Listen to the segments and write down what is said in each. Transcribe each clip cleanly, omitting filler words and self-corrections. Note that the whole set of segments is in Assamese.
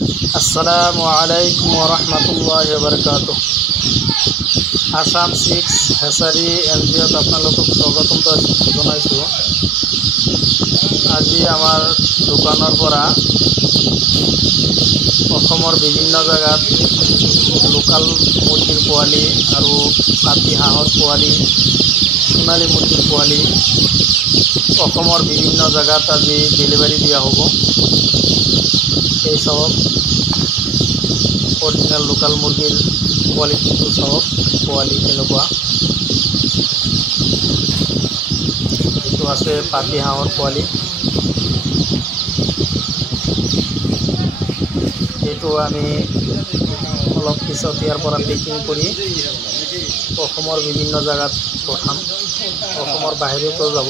আসসালামু আলাইকুম ওৰহমতুল্লাহি ওবাৰাকাতুহ। আসাম 6 হেচাৰী এনজিঅ'ত আপোনালোকক স্বাগতম জনাইছোঁ। আজি আমাৰ দোকানৰ পৰা অসমৰ বিভিন্ন জায়গাত লোকাল মুৰ্গীৰ পোৱালি আৰু পাতি হাঁহৰ পোৱালি, সোণালী মুৰ্গীৰ পোৱালি অসমৰ বিভিন্ন জায়গাত আজি ডেলিভাৰি দিয়া হ'ব। এই চাওক অৰিজিনাল লোকাল মুৰগিৰ কোয়ালিটিটো চাওক, পোৱালি কেনেকুৱা। এইটো আছে পাতি হাঁহৰ পোৱালি। এইটো আমি অলপ পিছত ইয়াৰ পৰা পেকিং কৰি অসমৰ বিভিন্ন জায়গাত পঠাম, অসমৰ বাহিৰতো যাব।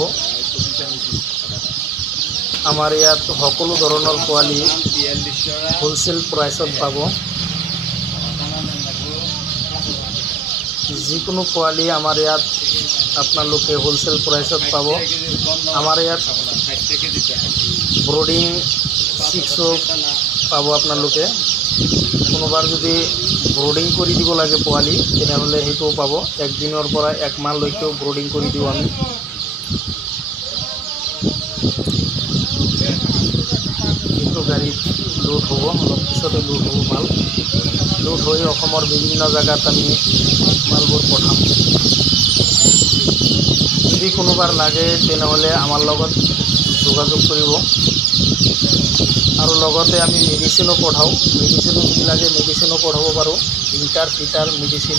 আমাৰ ইয়াত সকলো ধৰণৰ পোৱালি হোলসেল প্ৰাইচত পাব। যিকোনো পোৱালি আমাৰ ইয়াত আপোনালোকে হোলসেল প্ৰাইচত পাব। আমাৰ ইয়াত ব্ৰডিং 6 পাব আপোনালোকে। কোনোবাৰ যদি ব্ৰডিং কৰি দিব লাগে পোৱালি, তেনেহ'লে সেইটোও পাব। একদিনৰ পৰা 1 মাহলৈকেও ব্ৰডিং কৰি দিওঁ আমি। এইটো গাড়ীত লোড হ'ব, অলপ পিছতে লোড হ'ব মাল। লোড হৈ অসমৰ বিভিন্ন জায়গাত আমি মালবোৰ পঠাম। যদি কোনোবাৰ লাগে তেনেহ'লে আমাৰ লগত যোগাযোগ কৰিব। আৰু লগতে আমি মেডিচিনো পঠাওঁ। মেডিচিনো যদি লাগে মেডিচিনো পঠাব পাৰোঁ। ইণ্টাৰ ফিটাৰ মেডিচিন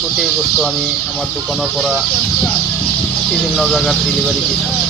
গোটেই বস্তু আমি আমাৰ দোকানৰ পৰা বিভিন্ন জায়গাত ডেলিভাৰি দি থাকোঁ।